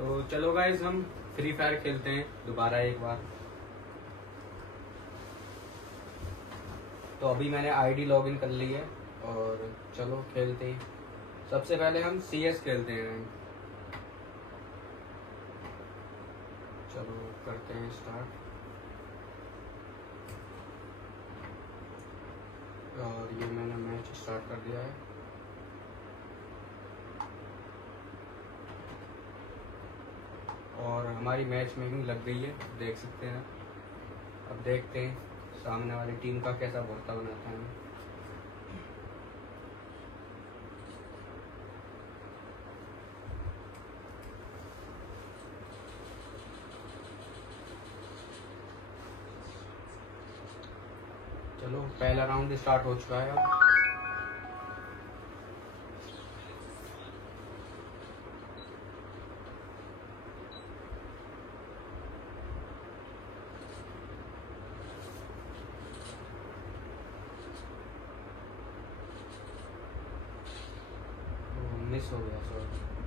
तो चलो गाइस हम फ्री फायर खेलते हैं दोबारा एक बार। तो अभी मैंने आईडी लॉगिन कर ली है और चलो खेलते हैं। सबसे पहले हम CS खेलते हैं। चलो करते हैं स्टार्ट। और ये मैंने मैच स्टार्ट कर दिया है। और हमारी मैच मेकिंग लग गई है, देख सकते हैं। अब देखते हैं सामने वाली टीम का कैसा भरता बनाता है। चलो पहला राउंड स्टार्ट हो चुका है अब। मिस हो गया सॉरी।